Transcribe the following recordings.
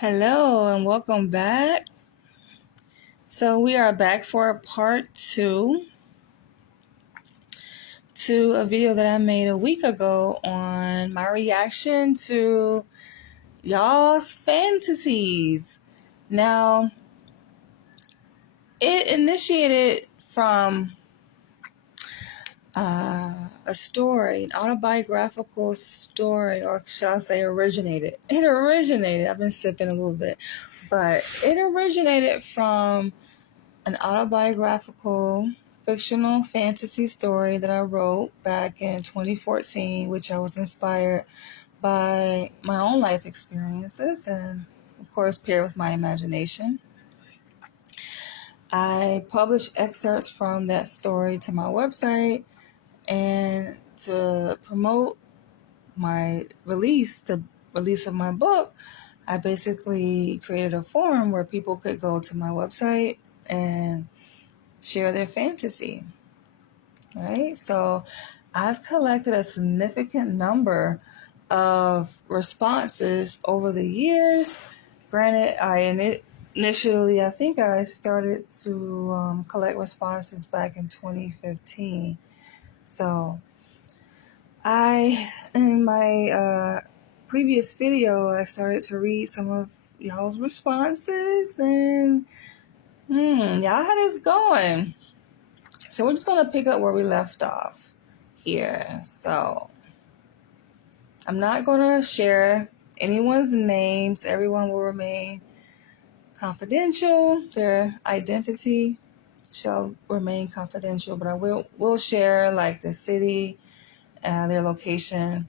Hello and welcome back. So we are back for part two to a video that I made a week ago on my reaction to y'all's fantasies. Now, it initiated from a story, an autobiographical story, or shall I say originated. It originated, I've been sipping a little bit, but it originated from an autobiographical fictional fantasy story that I wrote back in 2014, which I was inspired by my own life experiences and, of course, paired with my imagination. I published excerpts from that story to my website, and to promote the release of my book, I basically created a forum where people could go to my website and share their fantasy, right? So I've collected a significant number of responses over the years. Granted, initially, I think I started to collect responses back in 2015. So in my previous video, I started to read some of y'all's responses, and y'all had us going. So we're just going to pick up where we left off here. So I'm not going to share anyone's names. Everyone will remain confidential. Their identity shall remain confidential, but I will share like the city, their location,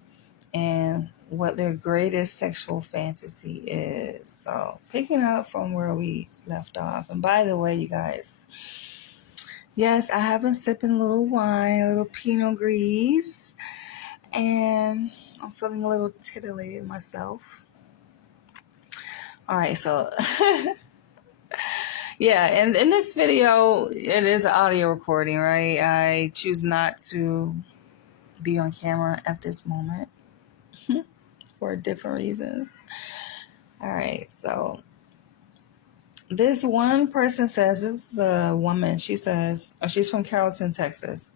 and what their greatest sexual fantasy is. So picking up from where we left off. And by the way, you guys, yes, I have been sipping a little wine, a little Pinot Gris, and I'm feeling a little titillated myself. All right, so yeah, and in this video, it is an audio recording, right? I choose not to be on camera at this moment for different reasons. All right, so this one person says, this is a woman, she says, she's from Carrollton, Texas.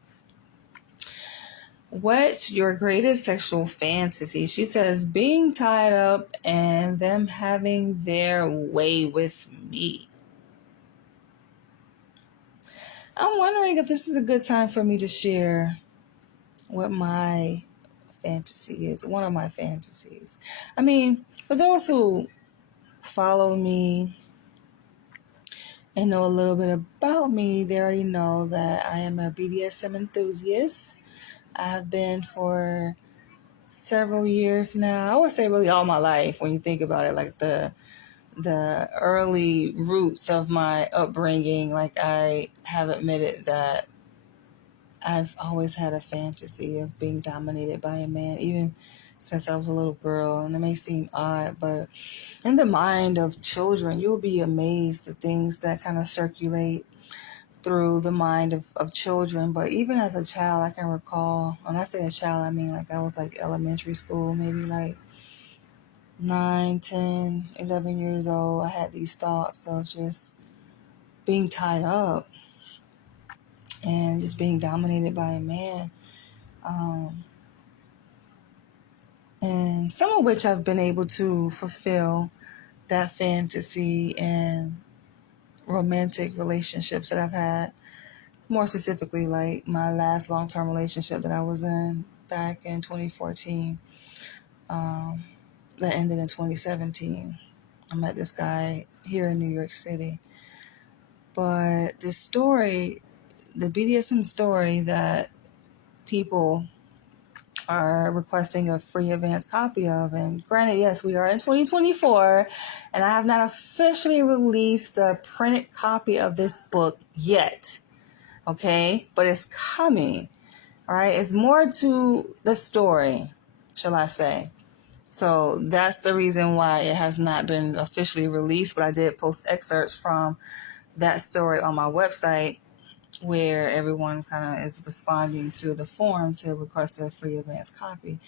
What's your greatest sexual fantasy? She says, being tied up and them having their way with me. I'm wondering if this is a good time for me to share what my fantasy is, one of my fantasies. I mean, for those who follow me and know a little bit about me, they already know that I am a BDSM enthusiast. I have been for several years now. I would say really all my life when you think about it, like the early roots of my upbringing. Like, I have admitted that I've always had a fantasy of being dominated by a man, even since I was a little girl. And it may seem odd, but in the mind of children, you'll be amazed at things that kind of circulate through the mind of children. But even as a child, I can recall, when I say a child, I mean like I was like elementary school, maybe like 9, 10, 11 years old. I had these thoughts of just being tied up and just being dominated by a man. And some of which I've been able to fulfill that fantasy in romantic relationships that I've had. More specifically, like my last long-term relationship that I was in back in 2014, that ended in 2017. I met this guy here in New York City. But this story, the BDSM story that people are requesting a free advance copy of, and granted, yes, we are in 2024, and I have not officially released the printed copy of this book yet. Okay, but it's coming. All right, it's more to the story, shall I say. So that's the reason why it has not been officially released, but I did post excerpts from that story on my website, where everyone kind of is responding to the form to request a free advance copy.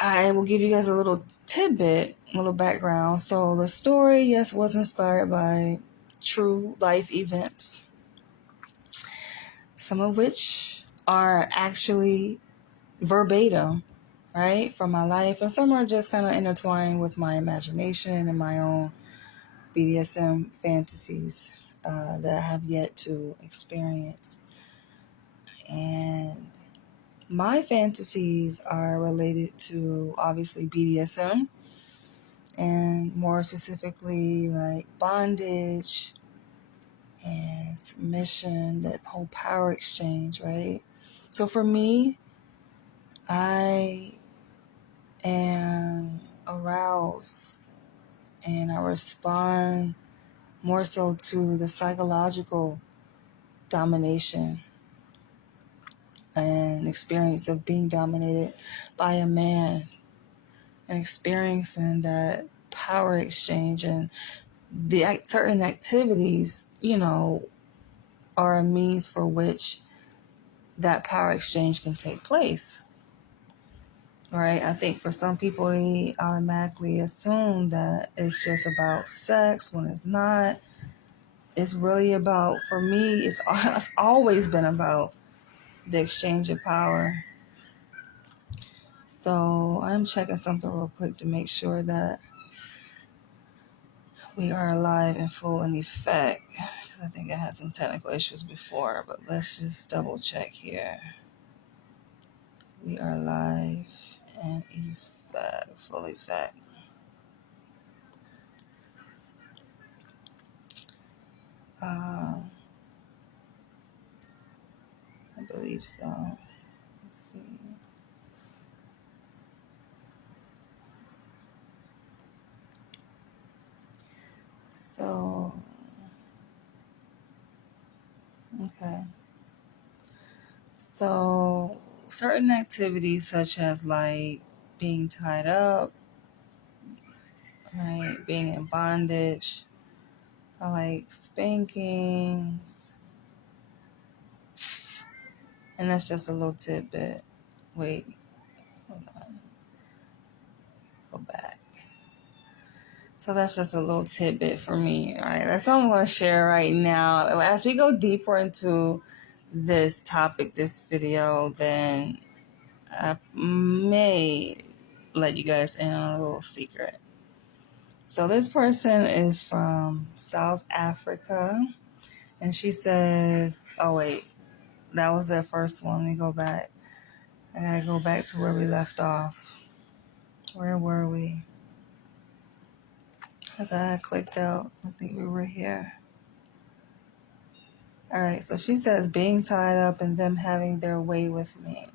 I will give you guys a little tidbit, a little background. So the story, yes, was inspired by true life events, some of which are actually verbatim, right, from my life, and some are just kind of intertwined with my imagination and my own BDSM fantasies that I have yet to experience. And my fantasies are related to obviously BDSM, and more specifically like bondage and submission, that whole power exchange, right? So for me, I am aroused and I respond more so to the psychological domination and experience of being dominated by a man, and experiencing that power exchange, and the certain activities, are a means for which that power exchange can take place. Right? I think for some people, they automatically assume that it's just about sex when it's not. It's really about, for me, it's always been about the exchange of power. So I'm checking something real quick to make sure that we are live in full in effect, because I think I had some technical issues before, but let's just double check here. We are live in effect, full effect. I believe so. Let's see. So, okay. So, certain activities such as like being tied up, right, being in bondage, I like spankings, and that's just a little tidbit. Wait, hold on, go back. So that's just a little tidbit for me. All right, that's all I'm going to share right now. As we go deeper into this topic, this video, then I may let you guys in on a little secret. So this person is from South Africa, and she says, oh wait, that was their first one. Let me go back. I gotta go back to where we left off. Where were we? Because I clicked out. I think we were here. All right, so she says being tied up and them having their way with me.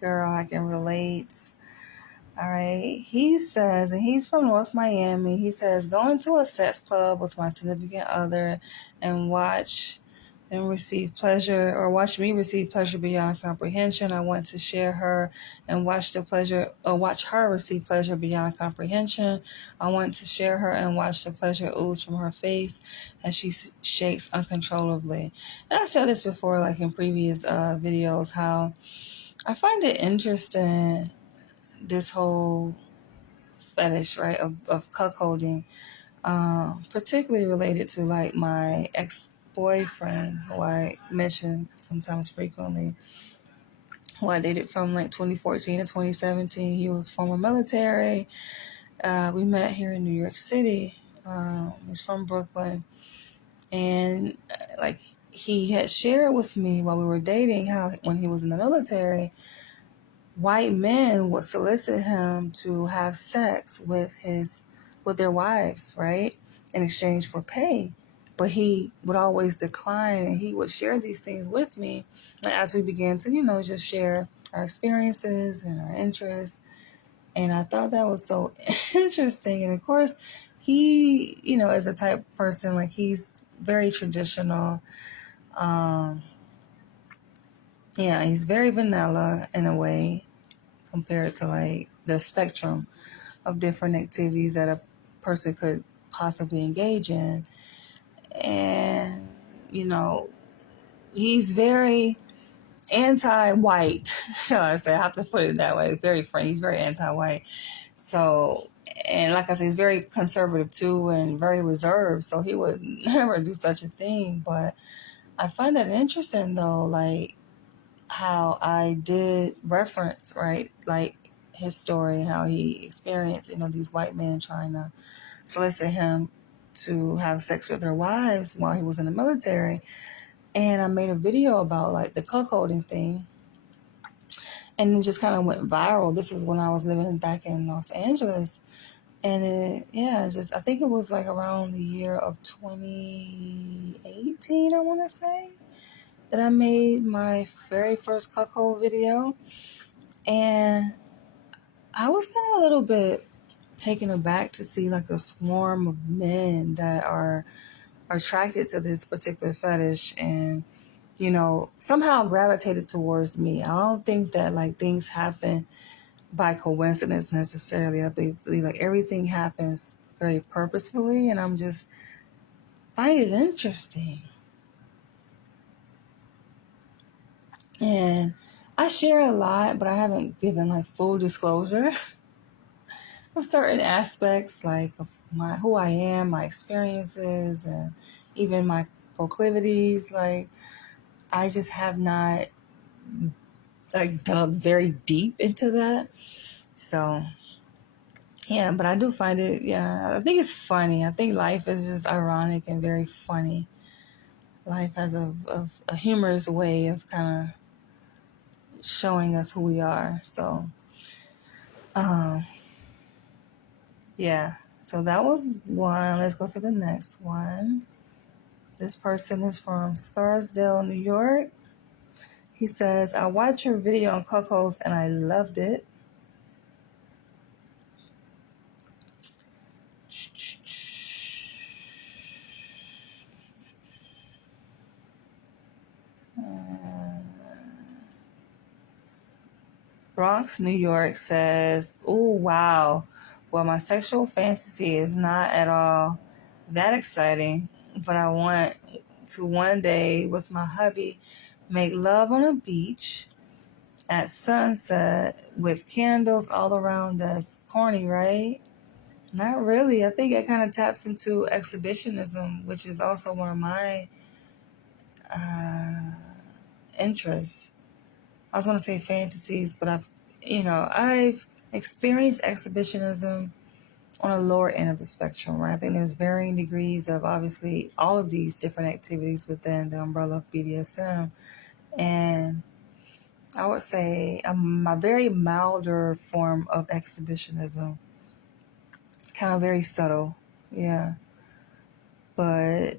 Girl, I can relate. All right, he says, and he's from North Miami, he says, going to a sex club with my significant other and watch them receive pleasure, or watch me receive pleasure beyond comprehension. I want to share her and watch her receive pleasure beyond comprehension. I want to share her and watch the pleasure ooze from her face as she shakes uncontrollably. And I said this before, like in previous videos, how I find it interesting, this whole fetish, right, of cuckolding, particularly related to like my ex-boyfriend, who I mention sometimes frequently, who I dated from like 2014 to 2017. He was former military. We met here in New York City. He's from Brooklyn, and like he had shared with me while we were dating how when he was in the military, white men would solicit him to have sex with their wives, right, in exchange for pay. But he would always decline, and he would share these things with me. And as we began to, just share our experiences and our interests. And I thought that was so interesting. And of course, he, is a type of person, like he's very traditional. Yeah, he's very vanilla in a way, compared to like the spectrum of different activities that a person could possibly engage in. And, he's very anti-white, shall I say? I have to put it that way. Very friendly. He's very anti-white. So, and like I said, he's very conservative too, and very reserved. So he would never do such a thing. But I find that interesting, though, like how I did reference, right, like his story, how he experienced, these white men trying to solicit him to have sex with their wives while he was in the military. And I made a video about like the cuckolding thing, and it just kind of went viral. This is when I was living back in Los Angeles. And I think it was like around the year of 2018, I want to say, that I made my very first cuckold video. And I was kind of a little bit taken aback to see like the swarm of men that are attracted to this particular fetish and, somehow gravitated towards me. I don't think that like things happen by coincidence necessarily. I believe like everything happens very purposefully, and I'm just find it interesting. And I share a lot, but I haven't given like full disclosure of certain aspects, like of who I am, my experiences, and even my proclivities. Like I just have not like dug very deep into that. So yeah, but I do find it. Yeah, I think it's funny. I think life is just ironic and very funny. Life has a humorous way of kind of showing us who we are. So, um, yeah. So that was one. Let's go to the next one. This person is from Scarsdale, New York. He says, I watched your video on cuckolds and I loved it. Bronx, New York says, oh, wow. Well, my sexual fantasy is not at all that exciting, but I want to one day with my hubby make love on a beach at sunset with candles all around us. Corny, right? Not really. I think it kind of taps into exhibitionism, which is also one of my uh, interests. I was going to say fantasies, but I've experienced exhibitionism on a lower end of the spectrum, right? I think there's varying degrees of obviously all of these different activities within the umbrella of BDSM. And I would say a very milder form of exhibitionism, kind of very subtle, yeah. But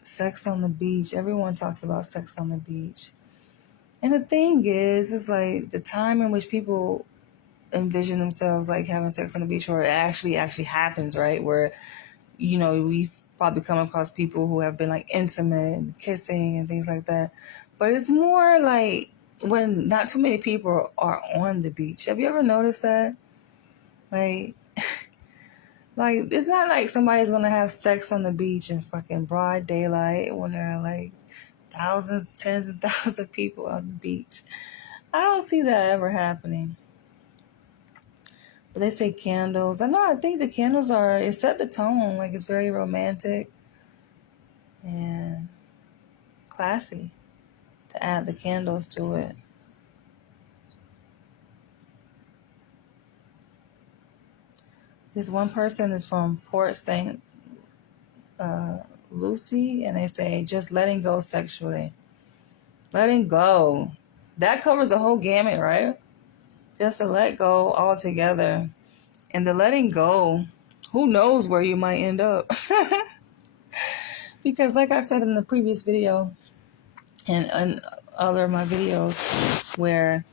sex on the beach, everyone talks about sex on the beach. And the thing is like the time in which people envision themselves like having sex on the beach, or it actually happens, right? Where, we've probably come across people who have been like intimate and kissing and things like that. But it's more like when not too many people are on the beach. Have you ever noticed that? Like, like it's not like somebody's gonna have sex on the beach in fucking broad daylight when there are like thousands, tens of thousands of people on the beach. I don't see that ever happening. But they say candles. I think the candles it set the tone. Like it's very romantic and classy to add the candles to it. This one person is from Port St. Lucie, and they say just letting go sexually. Letting go. That covers the whole gamut, right? Just to let go altogether. And the letting go, who knows where you might end up. Because like I said in the previous video and other of my videos where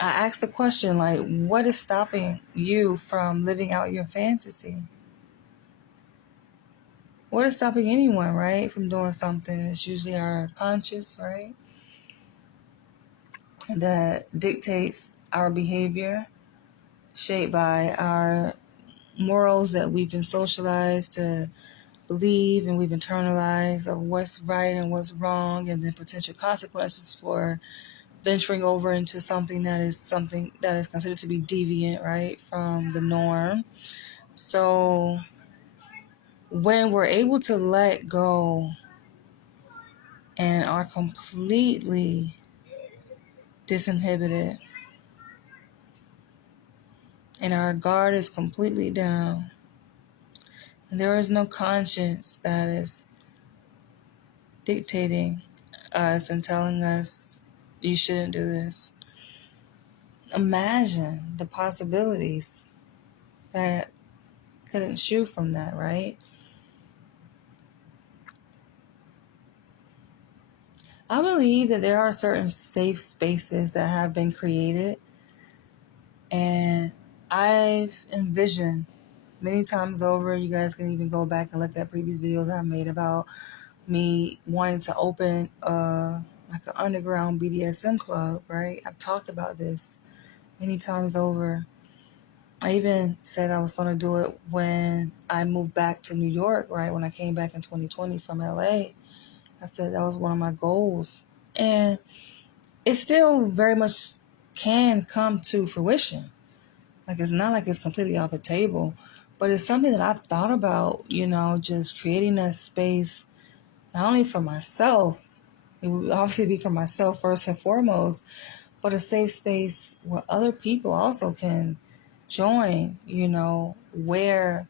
I asked the question like, what is stopping you from living out your fantasy? What is stopping anyone, right, from doing something? It's usually our conscious, right, that dictates our behavior, shaped by our morals that we've been socialized to believe and we've internalized of what's right and what's wrong, and then potential consequences for venturing over into something that is considered to be deviant, right, from the norm. So when we're able to let go and are completely disinhibited and our guard is completely down and there is no conscience that is dictating us and telling us you shouldn't do this, imagine the possibilities that could ensue from that, right? I believe that there are certain safe spaces that have been created, and I've envisioned many times over, you guys can even go back and look at previous videos I've made about me wanting to open like an underground BDSM club, right? I've talked about this many times over. I even said I was going to do it when I moved back to New York, right? When I came back in 2020 from LA, I said that was one of my goals. And it still very much can come to fruition. Like, it's not like it's completely off the table, but it's something that I've thought about, just creating a space, not only for myself, it would obviously be for myself first and foremost, but a safe space where other people also can join, where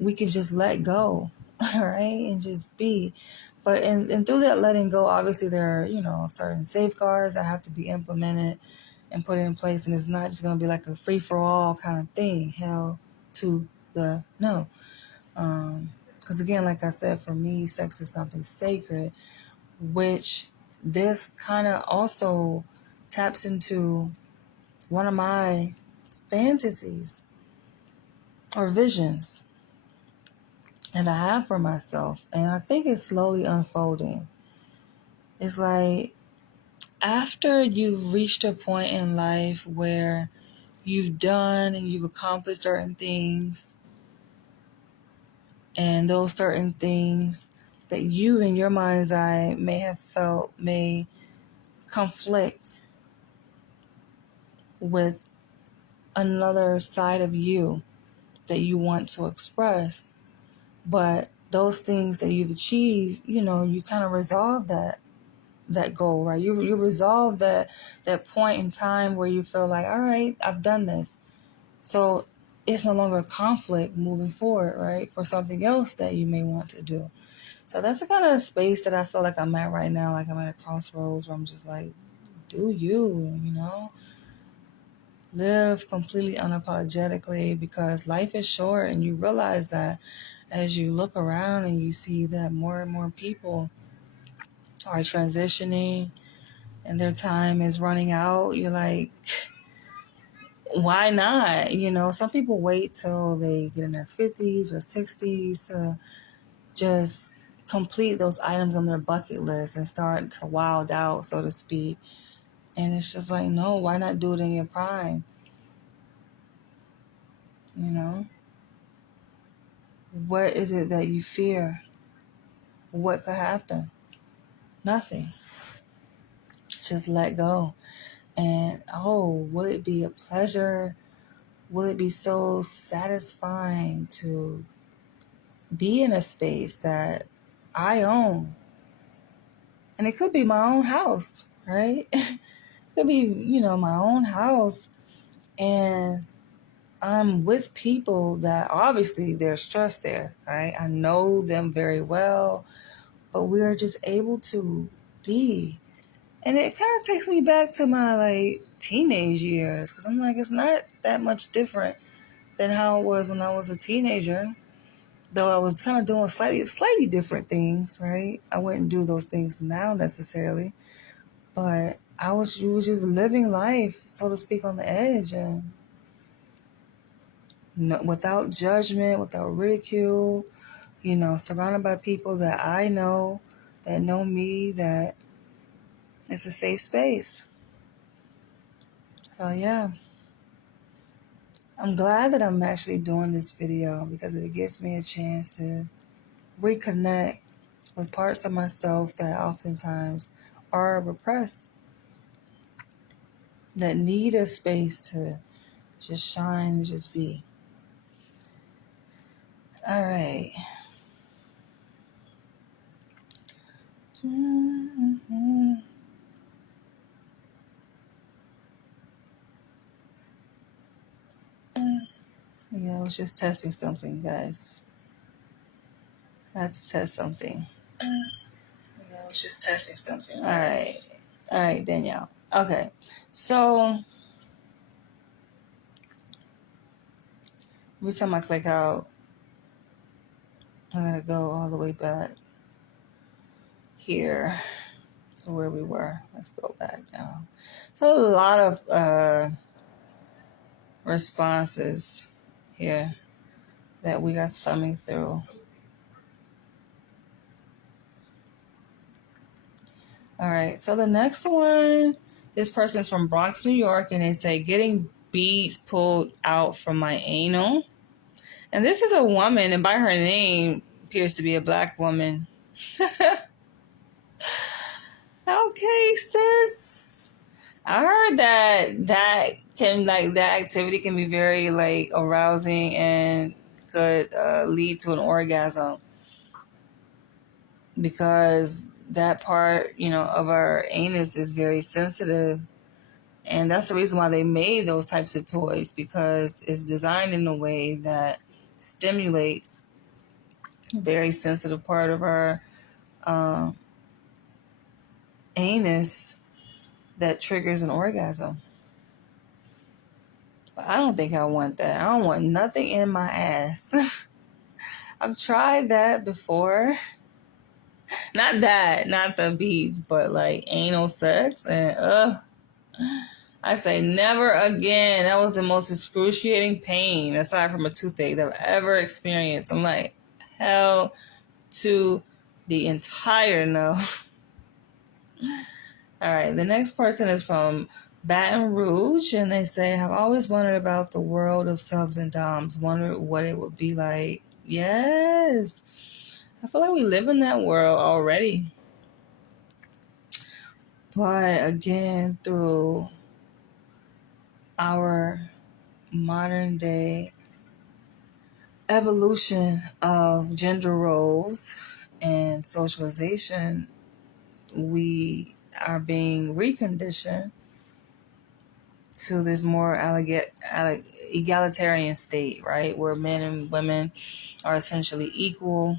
we can just let go, right? And just be. But and through that letting go, obviously there are, certain safeguards that have to be implemented and put in place. And it's not just going to be like a free-for-all kind of thing. Hell to the no. Because again, like I said, for me, sex is something sacred, which this kind of also taps into one of my fantasies or visions that I have for myself. And I think it's slowly unfolding. It's like after you've reached a point in life where you've done and you've accomplished certain things, and those certain things that you in your mind's eye may have felt may conflict with another side of you that you want to express, but those things that you've achieved, you kind of resolve that goal, right? You resolve that point in time where you feel like, all right, I've done this. So it's no longer a conflict moving forward, right? For something else that you may want to do. So that's the kind of space that I feel like I'm at right now. Like I'm at a crossroads where I'm just like, do you, live completely unapologetically, because life is short, and you realize that as you look around and you see that more and more people are transitioning and their time is running out, you're like, why not? Some people wait till they get in their 50s or 60s to just complete those items on their bucket list and start to wild out, so to speak. And it's just like, no, why not do it in your prime? What is it that you fear? What could happen? Nothing. Just let go. And will it be a pleasure? Will it be so satisfying to be in a space that I own? And it could be my own house, right? It could be, my own house. And I'm with people that obviously there's trust there, right? I know them very well, but we're just able to be. And it kind of takes me back to my teenage years, because I'm like, it's not that much different than how it was when I was a teenager. Though I was kind of doing slightly different things, right? I wouldn't do those things now necessarily, but you was just living life, so to speak, on the edge, and without judgment, without ridicule, surrounded by people that I know, that know me, that it's a safe space. So yeah, I'm glad that I'm actually doing this video, because it gives me a chance to reconnect with parts of myself that oftentimes are repressed, that need a space to just shine and just be. All right. Yeah, I was just testing something, guys. I had to test something. Yeah, I was just testing something. All right. All right, Danielle. Okay. So every time I click out, I'm going to go all the way back here to where we were. Let's go back now. So a lot of responses here that we are thumbing through. All right. So the next one, this person's from Bronx, New York, and they say, getting beads pulled out from my anal. And this is a woman, and by her name, appears to be a black woman. Okay, sis. I heard that activity can be very like arousing and could lead to an orgasm, because that part, of our anus is very sensitive. And that's the reason why they made those types of toys, because it's designed in a way that stimulates a very sensitive part of our um, anus that triggers an orgasm. But I don't think I want that. I don't want nothing in my ass. I've tried that before. Not the beads, but like anal sex. And I say never again. That was the most excruciating pain, aside from a toothache, that I've ever experienced. I'm like, hell to the entire no. All right, the next person is from Baton Rouge, and they say, I've always wondered about the world of subs and doms, wondered what it would be like. Yes, I feel like we live in that world already. But again, through our modern day evolution of gender roles and socialization, we are being reconditioned to this more egalitarian state, right? Where men and women are essentially equal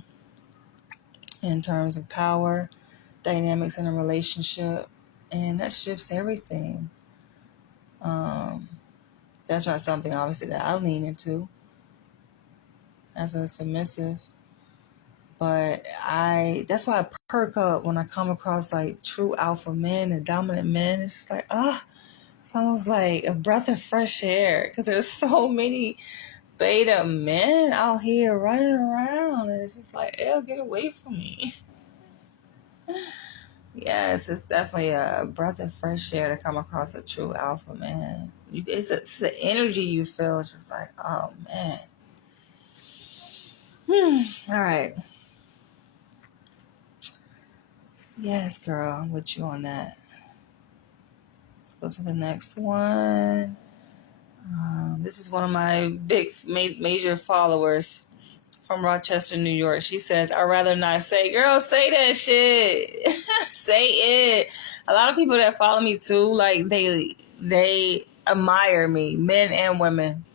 in terms of power dynamics in a relationship. And that shifts everything. That's not something, obviously, that I lean into as a submissive. But that's why I perk up when I come across like true alpha men and dominant men. It's just like, it's almost like a breath of fresh air, because there's so many beta men out here running around, and it's just like, ew, get away from me. Yes, it's definitely a breath of fresh air to come across a true alpha man. It's the energy you feel. It's just like, oh man. All right. Yes, girl, I'm with you on that. Let's go to the next one. This is one of my big major followers from Rochester, New York. She says, I'd rather not say. Girl, say that shit. Say it. A lot of people that follow me too, like they admire me, men and women.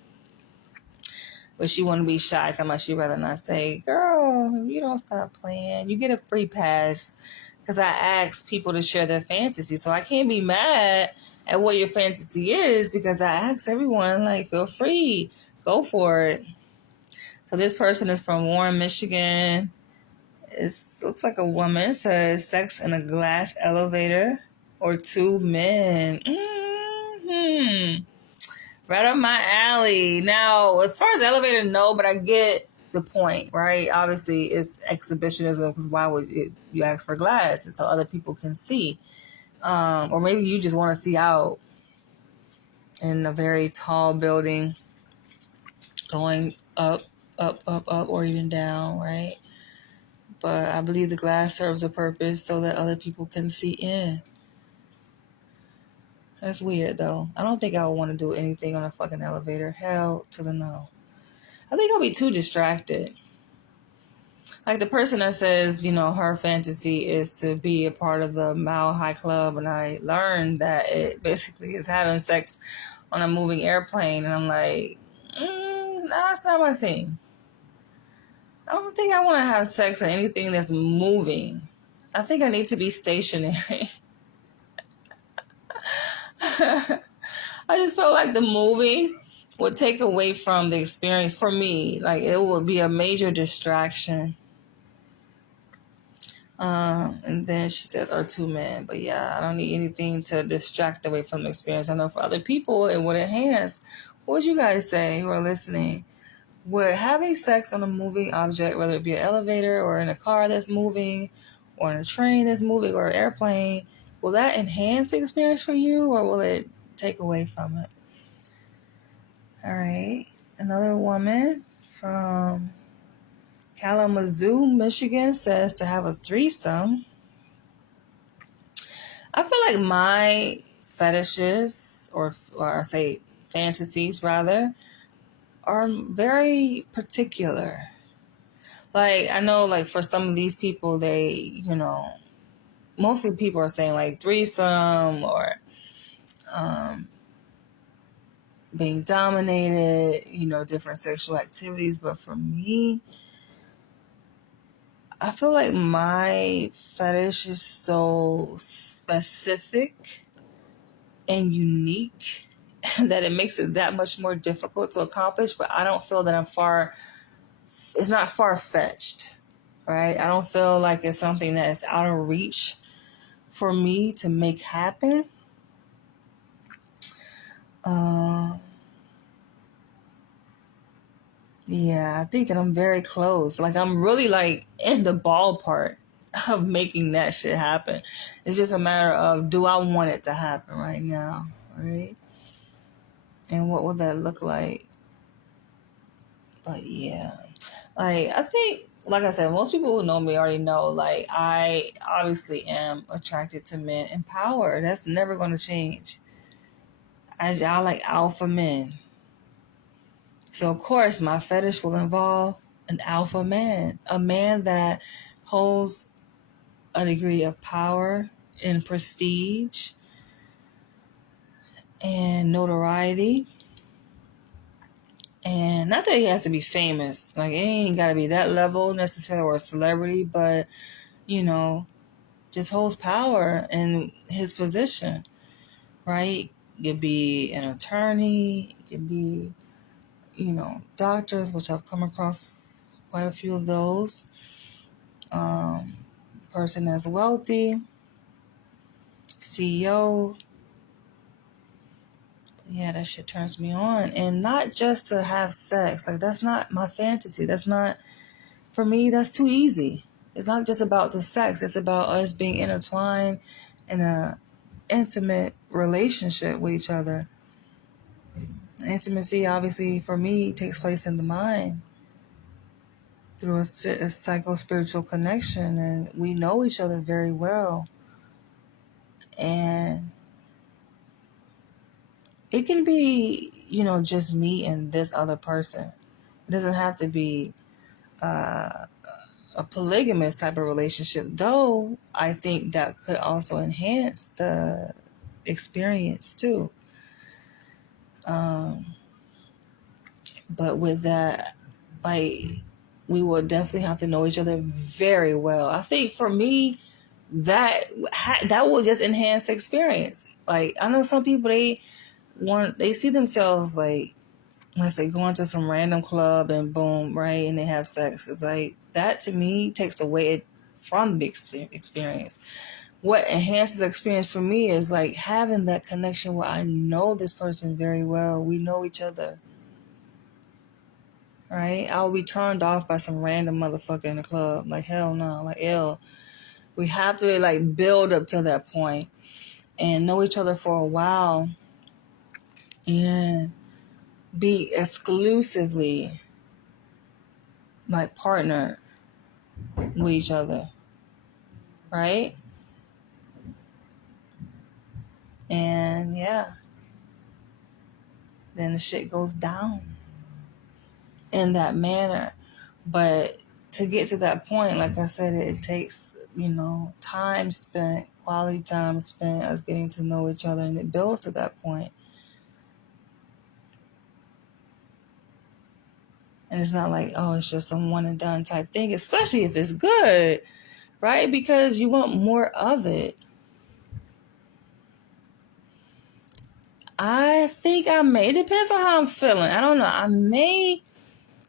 But she want to be shy. So much she'd rather not say. Girl, if you don't stop playing, you get a free pass. Because I ask people to share their fantasy. So I can't be mad at what your fantasy is, because I ask everyone, like, feel free. Go for it. So this person is from Warren, Michigan. It looks like a woman. It says sex in a glass elevator or two men. Right up my alley. Now, as far as elevator, no, but I get the point, right? Obviously, it's exhibitionism, because why would you ask for glass so other people can see? Or maybe you just want to see out in a very tall building going up, or even down, right? But I believe the glass serves a purpose so that other people can see in. That's weird, though. I don't think I would want to do anything on a fucking elevator. Hell to the no. I think I'll be too distracted. Like the person that says, her fantasy is to be a part of the Mile High Club, and I learned that it basically is having sex on a moving airplane, and I'm like, no, that's not my thing. I don't think I want to have sex on anything that's moving. I think I need to be stationary. I just felt like the moving would take away from the experience for me. Like it would be a major distraction. And then she says, or two men. But yeah, I don't need anything to distract away from the experience. I know for other people, it would enhance. What would you guys say who are listening? Would having sex on a moving object, whether it be an elevator or in a car that's moving or in a train that's moving or an airplane, will that enhance the experience for you or will it take away from it? All right. Another woman from Kalamazoo, Michigan says to have a threesome. I feel like my fetishes, or I say fantasies rather, are very particular. Like, I know, like, for some of these people, they, mostly people are saying, like, threesome or being dominated, different sexual activities. But for me, I feel like my fetish is so specific and unique that it makes it that much more difficult to accomplish. But I don't feel that it's not far-fetched, right? I don't feel like it's something that is out of reach for me to make happen. Yeah, I think I'm very close. Like I'm really like in the ballpark of making that shit happen. It's just a matter of, do I want it to happen right now, right? And what would that look like? But yeah, like I think, like I said, most people who know me already know, like I obviously am attracted to men in power. That's never going to change. I like alpha men. So of course my fetish will involve an alpha man, a man that holds a degree of power and prestige and notoriety. And not that he has to be famous, like it ain't got to be that level necessarily or a celebrity, but just holds power in his position, right? It could be an attorney, it could be, doctors, which I've come across quite a few of those. Person that's wealthy, CEO. Yeah, that shit turns me on. And not just to have sex. Like, that's not my fantasy. That's not, for me, that's too easy. It's not just about the sex. It's about us being intertwined in a intimate relationship with each other. Intimacy, obviously, for me, takes place in the mind through a psycho-spiritual connection. And we know each other very well. And it can be, just me and this other person. It doesn't have to be a polygamous type of relationship, though I think that could also enhance the experience too. But with that, like, we will definitely have to know each other very well. I think for me, that will just enhance the experience. Like, I know some people, they see themselves like, let's say, going to some random club and boom, right, and they have sex. It's like, that to me takes away from the experience. What enhances the experience for me is like having that connection where I know this person very well. We know each other, right? I'll be turned off by some random motherfucker in the club. Like, hell no. Like, ew. We have to like build up to that point and know each other for a while and be exclusively like partner with each other, right? And yeah, then the shit goes down in that manner. But to get to that point, like I said, it takes, time spent, quality time spent, us getting to know each other, and it builds to that point. And it's not like, oh, it's just a one and done type thing, especially if it's good, right? Because you want more of it. I think it depends on how I'm feeling. I don't know. I may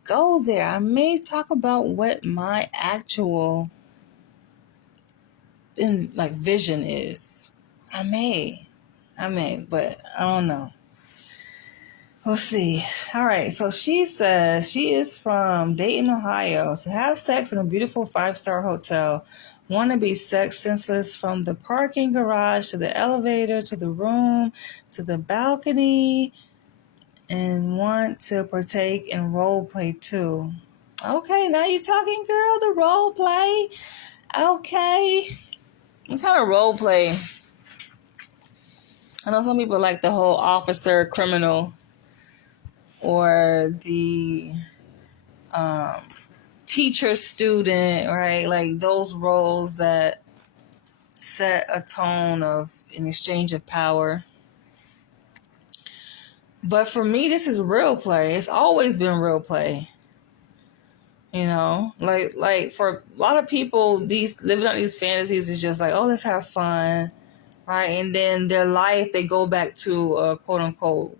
go there. I may talk about what my actual vision is. I may, but I don't know. We'll see. All right. So she says she is from Dayton, Ohio. To have sex in a beautiful 5-star hotel. Want to be sex senseless from the parking garage to the elevator to the room to the balcony, and want to partake in role play too. Okay, now you're talking, girl. The role play. Okay. What kind of role play? I know some people like the whole officer, criminal, or the teacher, student, right? Like those roles that set a tone of an exchange of power. But for me, this is real play. It's always been real play. Like for a lot of people, these living out these fantasies is just like, oh, let's have fun, right? And then their life, they go back to a quote unquote,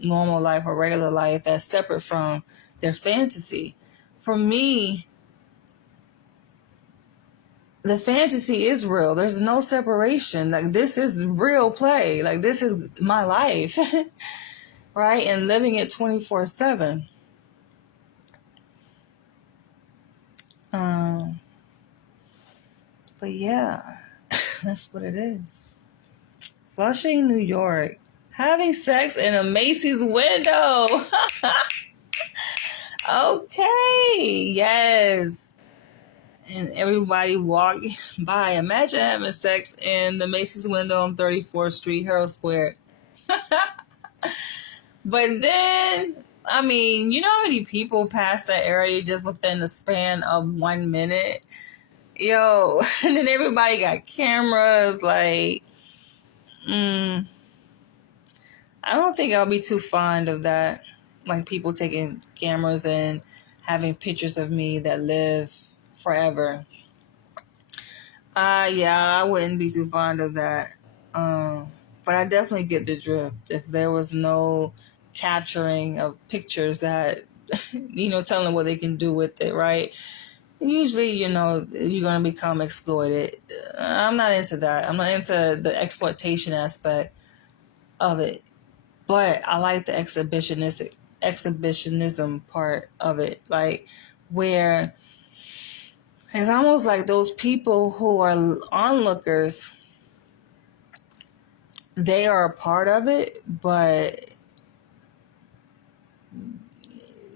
normal life or regular life that's separate from their fantasy. For me, the fantasy is real. There's no separation. Like, this is real play. Like, this is my life, right? And living it 24/7. But yeah, that's what it is. Flushing, New York. Having sex in a Macy's window. Okay, yes. And everybody walking by. Imagine having sex in the Macy's window on 34th Street, Herald Square. But then, I mean, you know how many people pass that area just within the span of 1 minute? Yo, and then everybody got cameras. Like, I don't think I'll be too fond of that. Like, people taking cameras and having pictures of me that live forever. Yeah, I wouldn't be too fond of that. But I definitely get the drift. If there was no capturing of pictures that, telling them what they can do with it, right? Usually, you're going to become exploited. I'm not into that. I'm not into the exploitation aspect of it. But I like the exhibitionism part of it. Like, where it's almost like those people who are onlookers, they are a part of it, but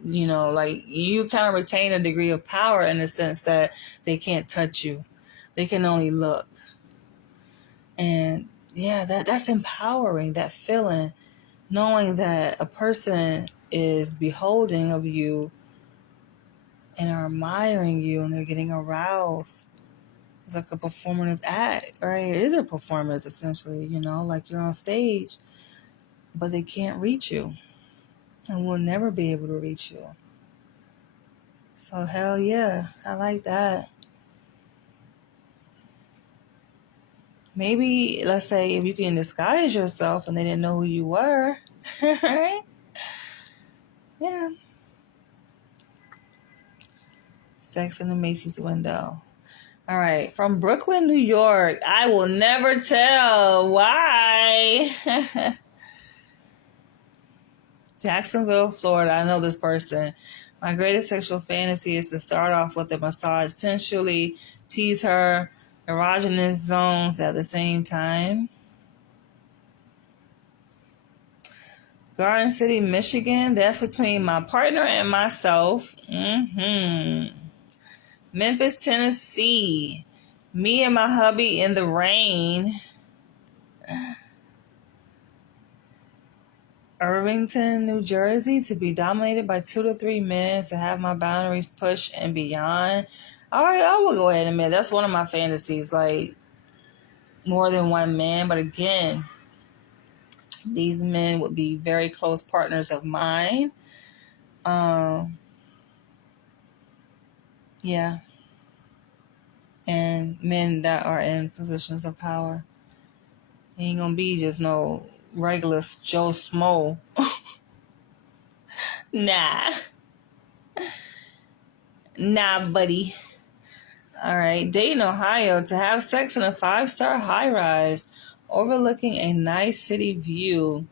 like, you kind of retain a degree of power in the sense that they can't touch you. They can only look. And yeah, that's empowering, that feeling, knowing that a person is beholding of you and are admiring you and they're getting aroused. It's like a performative act, right? It is a performance, essentially, like you're on stage, but they can't reach you and will never be able to reach you. So hell yeah, I like that. Maybe, let's say, if you can disguise yourself and they didn't know who you were, right? Yeah. Sex in the Macy's window. All right. From Brooklyn, New York. I will never tell. Why? Jacksonville, Florida. I know this person. My greatest sexual fantasy is to start off with a massage, sensually tease her erogenous zones at the same time. Garden City, Michigan. That's between my partner and myself. Memphis, Tennessee. Me and my hubby in the rain. Irvington, New Jersey, to be dominated by 2 to 3 men, to have my boundaries pushed and beyond. All right, I will go ahead and admit that's one of my fantasies, like more than one man. But again, these men would be very close partners of mine. Yeah. And men that are in positions of power. Ain't gonna be just no regular Joe Smo. Nah. Nah, buddy. All right. Dayton, Ohio, to have sex in a 5-star high-rise overlooking a nice city view.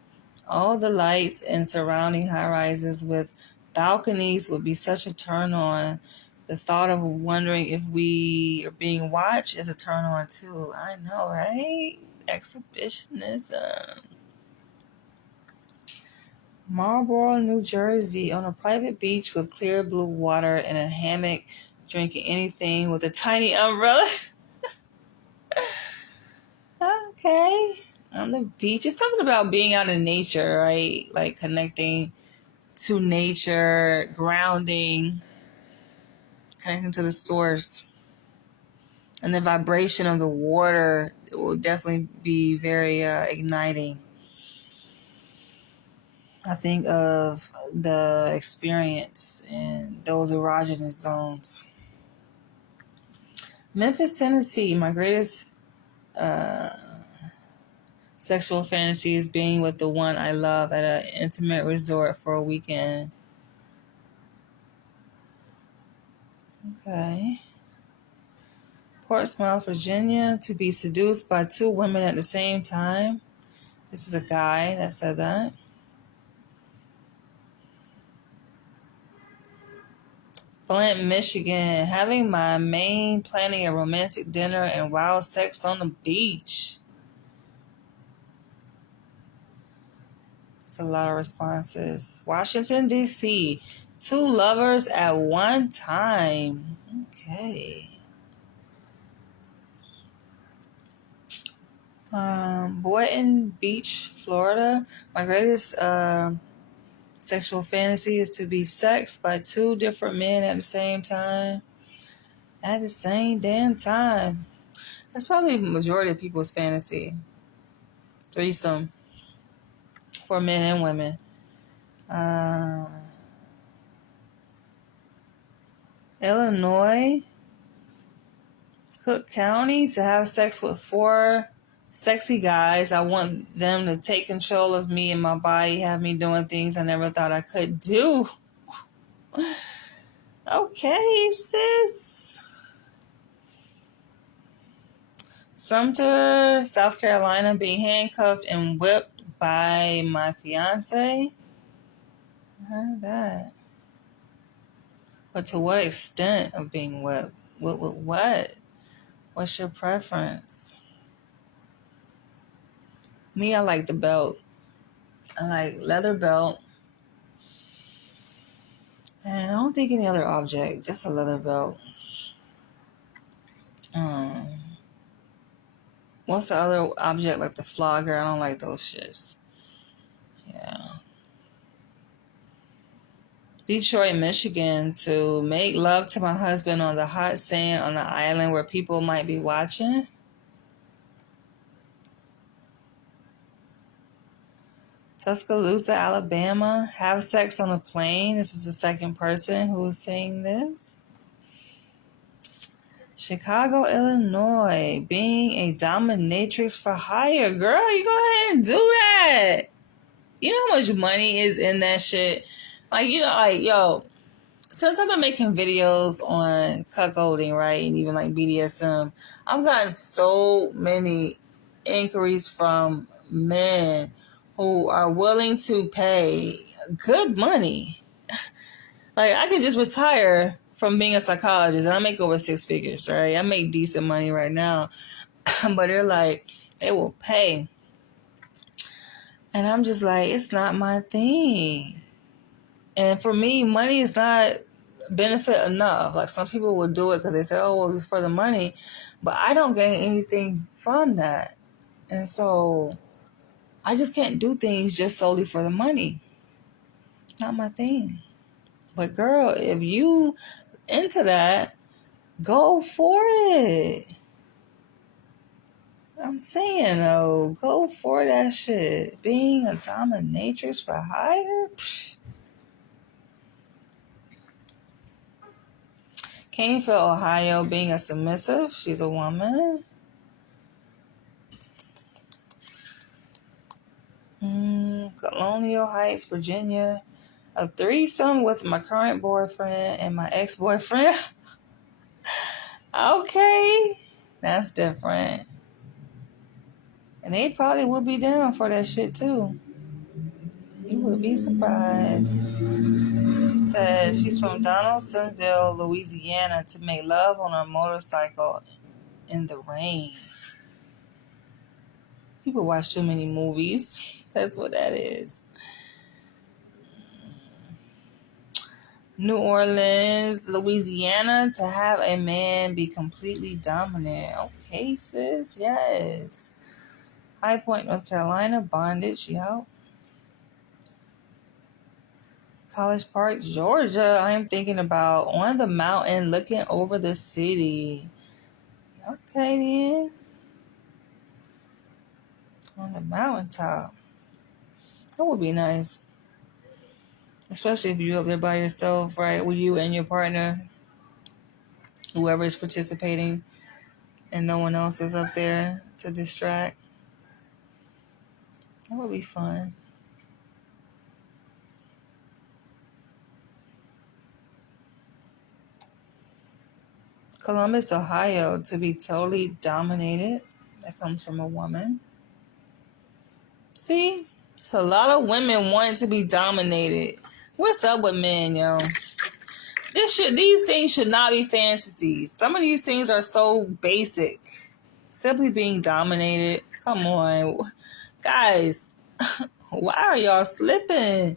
All the lights and surrounding high-rises with balconies would be such a turn on. The thought of wondering if we are being watched is a turn on too. I know, right? Exhibitionism. Marlboro, New Jersey, on a private beach with clear blue water and a hammock, drinking anything with a tiny umbrella. Okay. On the beach. It's something about being out in nature, right? Like connecting to nature, grounding, connecting to the source. And the vibration of the water will definitely be very igniting. I think of the experience in those erogenous zones. Memphis, Tennessee, my greatest sexual fantasy is being with the one I love at an intimate resort for a weekend. Okay. Portsmouth, Virginia, to be seduced by 2 women at the same time. This is a guy that said that. Flint, Michigan, having my main planning a romantic dinner and wild sex on the beach. It's a lot of responses. Washington, D.C., 2 lovers at one time. Okay. Boynton Beach, Florida. My greatest sexual fantasy is to be sexed by 2 different men at the same time. At the same damn time. That's probably the majority of people's fantasy. Threesome for men and women. Illinois, Cook County, to have sex with 4 sexy guys. I want them to take control of me and my body, have me doing things I never thought I could do. Okay, sis. Sumter, South Carolina, being handcuffed and whipped by my fiance. I heard that. But to what extent of being whipped? What? What's your preference? Me, I like the belt. I like leather belt. And I don't think any other object, just a leather belt. What's the other object, like the flogger? I don't like those shits. Yeah. Detroit, Michigan, to make love to my husband on the hot sand on an island where people might be watching. Tuscaloosa, Alabama, have sex on a plane. This is the second person who is saying this. Chicago, Illinois, being a dominatrix for hire. Girl, you go ahead and do that. You know how much money is in that shit? Like, you know, like, yo, since I've been making videos on cuckolding, right, and even like BDSM, I've gotten so many inquiries from men who are willing to pay good money. Like, I could just retire from being a psychologist and I make over 6 figures, right? I make decent money right now. But they're like, they will pay. And I'm just like, it's not my thing. And for me, money is not benefit enough. Like some people will do it because they say, oh, well, it's for the money. But I don't gain anything from that. And so I just can't do things just solely for the money. Not my thing. But girl, if you into that, go for it. I'm saying, oh, go for that shit. Being a dominatrix for hire? Psh. Caneville, Ohio, being a submissive. She's a woman. Colonial Heights, Virginia. A threesome with my current boyfriend and my ex-boyfriend. Okay. That's different. And they probably would be down for that shit too. You would be surprised. She said she's from Donaldsonville, Louisiana, to make love on a motorcycle in the rain. People watch too many movies. That's what that is. New Orleans, Louisiana, to have a man be completely dominant. Okay, sis, yes. High Point, North Carolina, bondage, yep. College Park, Georgia. I'm thinking about on the mountain looking over the city. Okay, then. On the mountaintop. That would be nice. Especially if you're up there by yourself, right? With you and your partner. Whoever is participating. And no one else is up there to distract. That would be fun. Columbus, Ohio, to be totally dominated. That comes from a woman. See? It's a lot of women wanting to be dominated. What's up with men, yo? These things should not be fantasies. Some of these things are so basic. Simply being dominated. Come on. Guys, why are y'all slipping?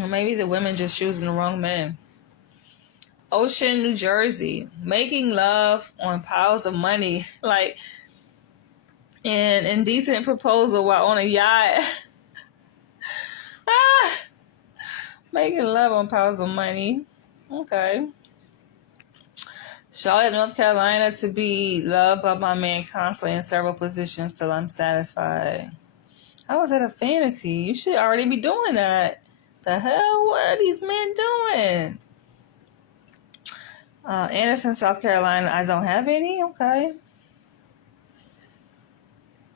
Or maybe the women just choosing the wrong men. Ocean, New Jersey. Making love on piles of money. Like an indecent proposal while on a yacht. Making love on piles of money. Okay. Charlotte, North Carolina, to be loved by my man constantly in several positions till I'm satisfied. How is that a fantasy? You should already be doing that. The hell? What are these men doing? Anderson, South Carolina, I don't have any. Okay.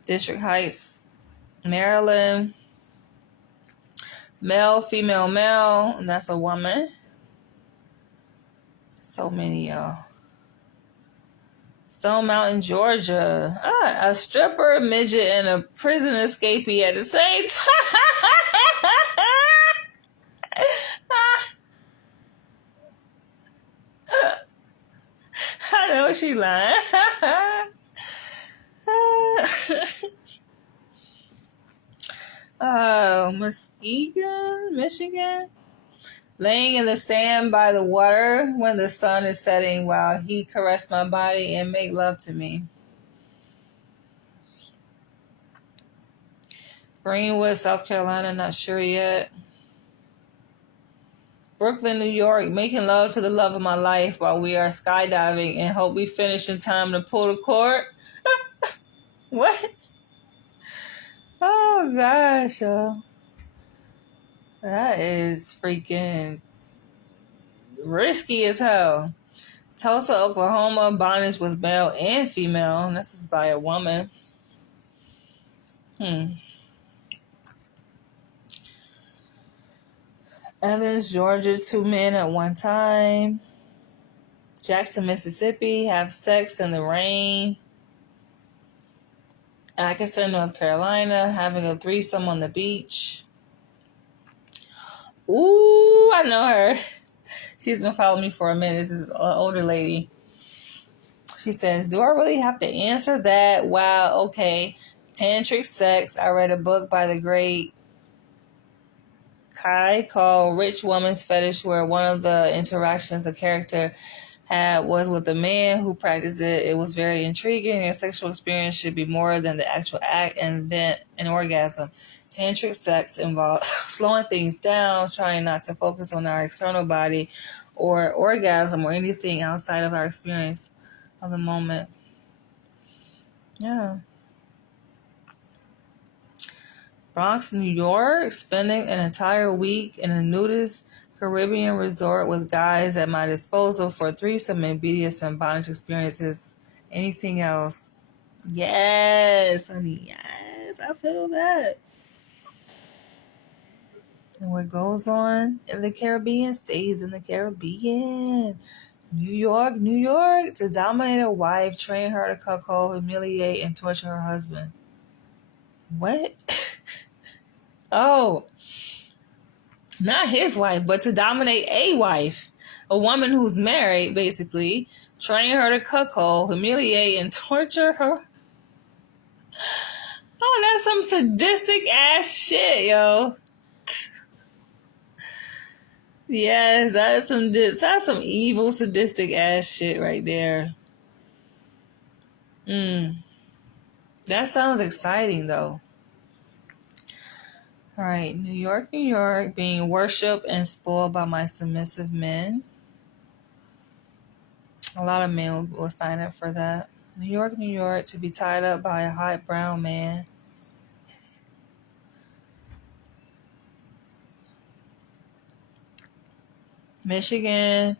District Heights, Maryland. Male, female, male. And that's a woman. So many, y'all. Stone Mountain, Georgia. A stripper, a midget, and a prison escapee at the same time. I know she lying. Muskegon, Michigan. Laying in the sand by the water when the sun is setting while he caressed my body and make love to me. Greenwood, South Carolina, not sure yet. Brooklyn, New York, making love to the love of my life while we are skydiving and hope we finish in time to pull the cord. What? Oh, gosh, yo. That is freaking risky as hell. Tulsa, Oklahoma, bondage with male and female. And this is by a woman. Evans, Georgia, 2 men at one time. Jackson, Mississippi, have sex in the rain. Atkinson, North Carolina, having a threesome on the beach. Ooh, I know her. She's been following me for a minute. This is an older lady. She says, do I really have to answer that? Wow, okay. Tantric sex. I read a book by the great Kai called Rich Woman's Fetish, where one of the interactions the character had was with a man who practiced it. It was very intriguing. A sexual experience should be more than the actual act and then an orgasm. Tantric sex involves slowing things down, trying not to focus on our external body or orgasm or anything outside of our experience of the moment. Yeah. Bronx, New York, spending an entire week in a nudist Caribbean resort with guys at my disposal for threesome and BDSM bondage experiences. Anything else? Yes, honey, yes, I feel that. And what goes on in the Caribbean stays in the Caribbean. New York, New York, to dominate a wife, train her to cuckold, humiliate, and torture her husband. What? Oh, not his wife, but to dominate a wife, a woman who's married, basically, train her to cuckold, humiliate, and torture her. Oh, that's some sadistic ass shit, yo. Yes, that's some evil, sadistic ass shit right there. That sounds exciting, though. All right, New York, New York, being worshipped and spoiled by my submissive men. A lot of men will sign up for that. New York, New York, to be tied up by a hot brown man. Michigan,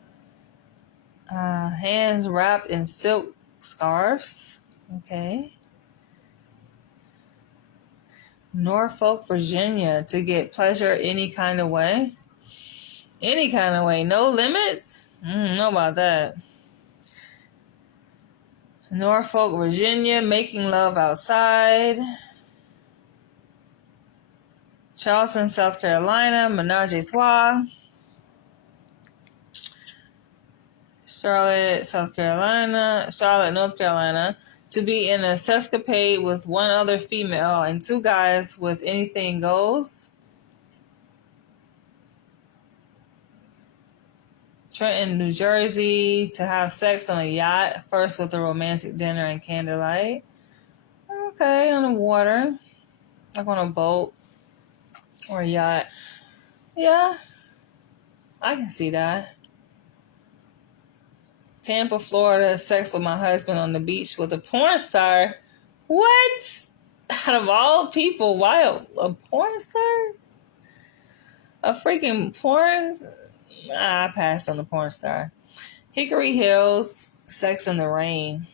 hands wrapped in silk scarves. Okay. Norfolk, Virginia, to get pleasure any kind of way. Any kind of way. No limits? I don't know about that. Norfolk, Virginia, making love outside. Charleston, South Carolina, menage a trois. Charlotte, North Carolina, to be in a sexcapade with one other female and two guys with anything goes. Trenton, New Jersey, to have sex on a yacht, first with a romantic dinner and candlelight. Okay, on the water, like on a boat or a yacht. Yeah, I can see that. Tampa, Florida, sex with my husband on the beach with a porn star. What? Out of all people, why a porn star? A freaking porn? I passed on the porn star. Hickory Hills, sex in the rain.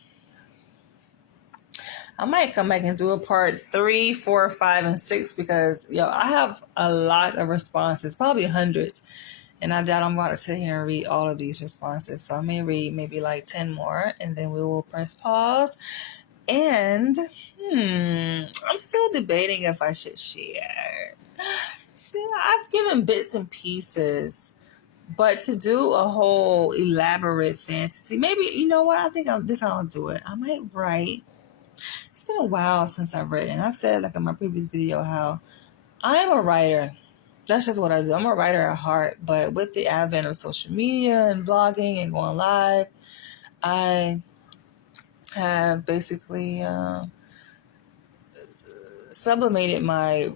I might come back and do a part 3, 4, 5, and 6 because, I have a lot of responses, probably hundreds. And I doubt I'm about to sit here and read all of these responses. So I may read maybe like 10 more and then we will press pause. And, I'm still debating if I should share. I've given bits and pieces. But to do a whole elaborate fantasy, maybe, you know what? I think I'll do it. I might write. It's been a while since I've written. I've said, like in my previous video, how I am a writer. That's just what I do. I'm a writer at heart. But with the advent of social media and blogging and going live, I have basically sublimated my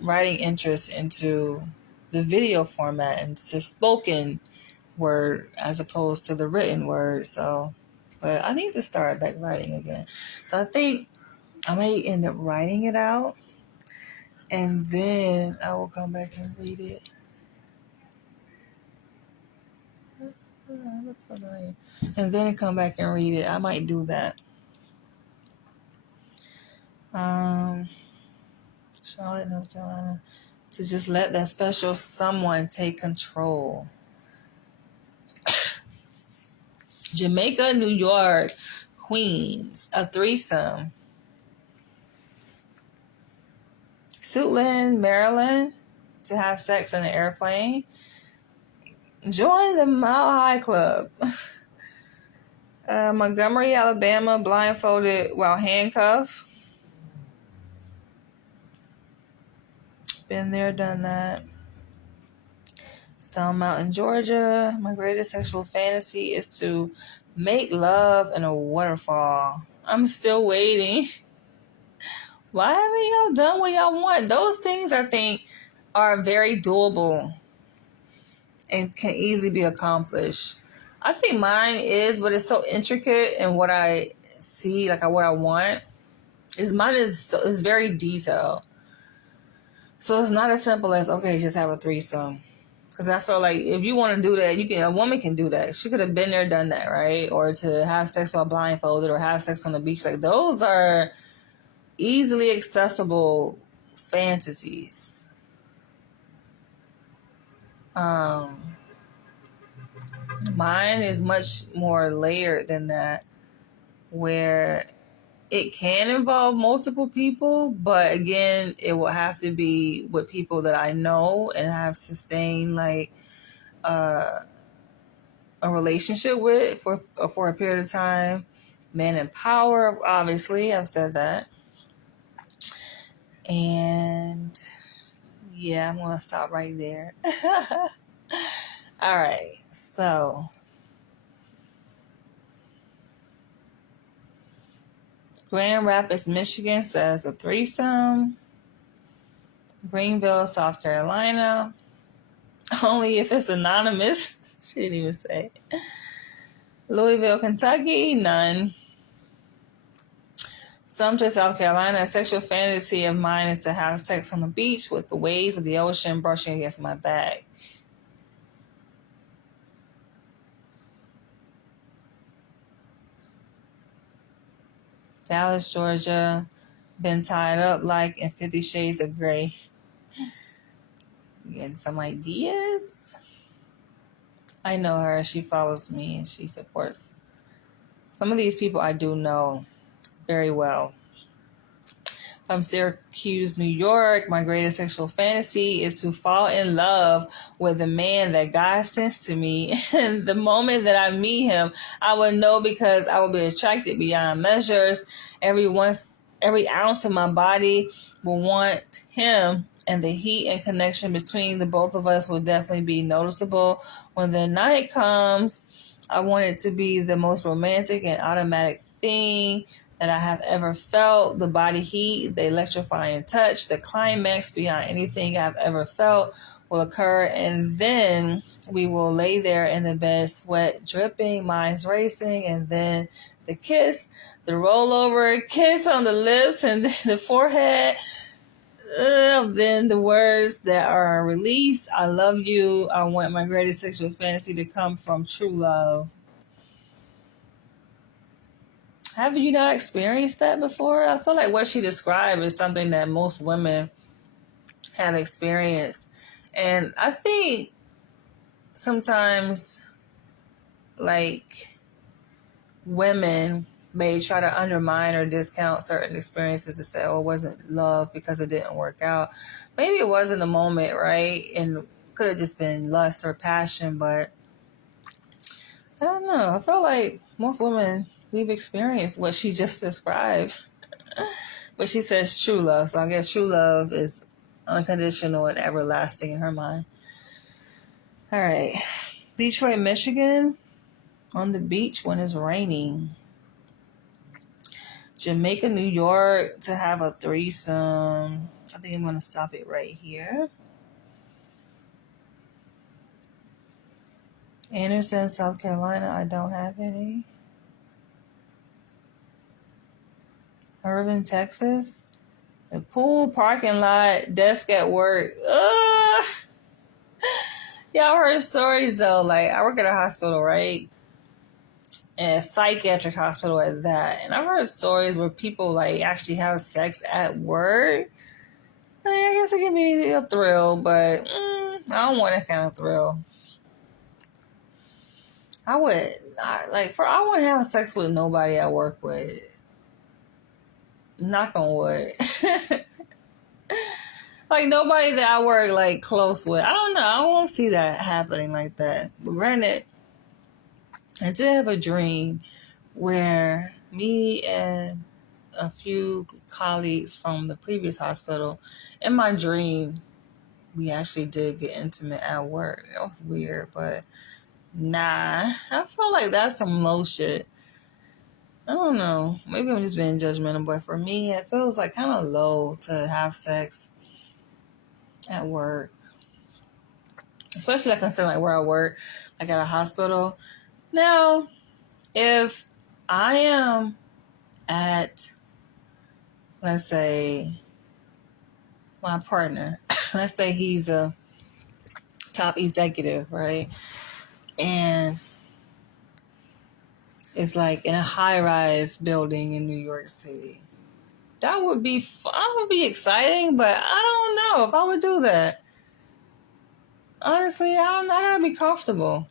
writing interest into the video format and to spoken word as opposed to the written word. So, but I need to start back writing again. So I think I may end up writing it out and then I will come back and read it. And then come back and read it. I might do that. Charlotte, North Carolina, to just let that special someone take control. Jamaica, New York, Queens, a threesome. Suitland, Maryland, to have sex in an airplane. Join the Mile High Club. Montgomery, Alabama, blindfolded while handcuffed. Been there, done that. Stone Mountain, Georgia. My greatest sexual fantasy is to make love in a waterfall. I'm still waiting. Why haven't y'all done what y'all want? Those things, I think, are very doable and can easily be accomplished. I think mine is, but it's so intricate in what I see, like what I want. Mine is very detailed. So it's not as simple as, okay, just have a threesome. Because I feel like if you want to do that, a woman can do that. She could have been there, done that, right? Or to have sex while blindfolded, or have sex on the beach. Like, those are easily accessible fantasies. Mine is much more layered than that, where it can involve multiple people, but again, it will have to be with people that I know and have sustained like a relationship with for a period of time. Man in power, obviously, I've said that. And yeah, I'm gonna stop right there. All right, so Grand Rapids, Michigan says a threesome. Greenville, South Carolina. Only if it's anonymous. She didn't even say. Louisville, Kentucky. None. Sumter, South Carolina. A sexual fantasy of mine is to have sex on the beach with the waves of the ocean brushing against my back. Dallas, Georgia. Been tied up like in 50 Shades of Grey. Getting some ideas. I know her. She follows me and she supports. Some of these people I do know very well. From Syracuse, New York, my greatest sexual fantasy is to fall in love with the man that God sends to me. And the moment that I meet him, I will know because I will be attracted beyond measures. Every ounce of my body will want him, and the heat and connection between the both of us will definitely be noticeable. When the night comes, I want it to be the most romantic and automatic thing that I have ever felt. The body heat, the electrifying touch, the climax beyond anything I've ever felt will occur. And then we will lay there in the bed, sweat dripping, minds racing, and then the kiss, the rollover kiss on the lips and then the forehead. Then the words that are released. I love you. I want my greatest sexual fantasy to come from true love. Have you not experienced that before? I feel like what she described is something that most women have experienced. And I think sometimes, like, women may try to undermine or discount certain experiences to say, oh, it wasn't love because it didn't work out. Maybe it was in the moment, right? And could have just been lust or passion, but I don't know. I feel like most women, we've experienced what she just described. But she says true love. So I guess true love is unconditional and everlasting in her mind. All right. Detroit, Michigan. On the beach when it's raining. Jamaica, New York to have a threesome. I think I'm going to stop it right here. Anderson, South Carolina. I don't have any. Irving, Texas. The pool parking lot, desk at work. Y'all heard stories though. Like, I work at a hospital, right? And a psychiatric hospital at that. And I've heard stories where people like actually have sex at work. I guess it can be a thrill, but I don't want that kind of thrill. I want to have sex with nobody I work with. Knock on wood. Like, nobody that I work like close with. I don't know. I won't see that happening like that. But granted, I did have a dream where me and a few colleagues from the previous hospital, in my dream, we actually did get intimate at work. That was weird, but nah, I feel like that's some low shit. I don't know. Maybe I'm just being judgmental, but for me, it feels like kind of low to have sex at work. Especially like considering like where I work, like at a hospital. Now, if I am at, let's say, my partner, let's say he's a top executive, right? And it's like in a high-rise building in New York City. That would be fun. Would be exciting, but I don't know if I would do that. Honestly, I don't know. I gotta be comfortable.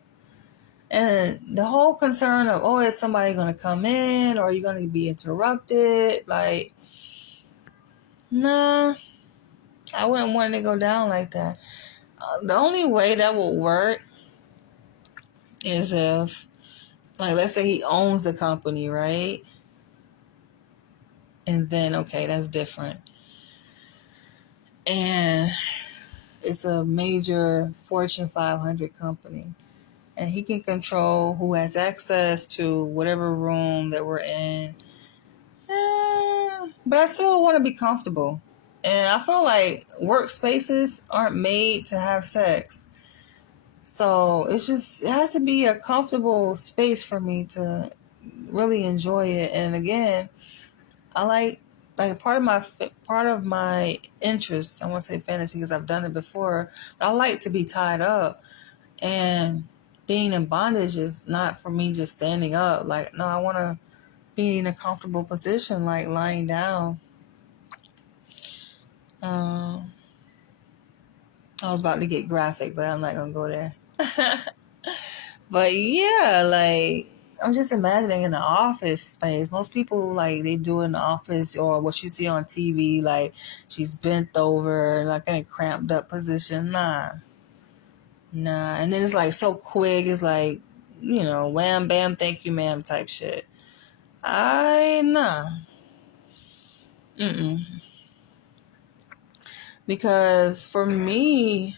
And the whole concern of, oh, is somebody gonna come in or are you gonna be interrupted? Like, nah, I wouldn't want it to go down like that. The only way that would work is if, like, let's say he owns the company, right? And then, okay, that's different. And it's a major Fortune 500 company. And he can control who has access to whatever room that we're in. But I still want to be comfortable. And I feel like workspaces aren't made to have sex. So it has to be a comfortable space for me to really enjoy it. And again, I like part of my interest. I won't say fantasy because I've done it before. But I like to be tied up, and being in bondage is not for me just standing up. Like, no, I want to be in a comfortable position, like lying down. I was about to get graphic, but I'm not gonna go there. But yeah, like I'm just imagining in the office space. Most people like they do in the office or what you see on TV, like she's bent over, like in a cramped up position. Nah. And then it's like so quick. It's like, wham, bam, thank you, ma'am type shit. Nah. Mm-mm. Because for me,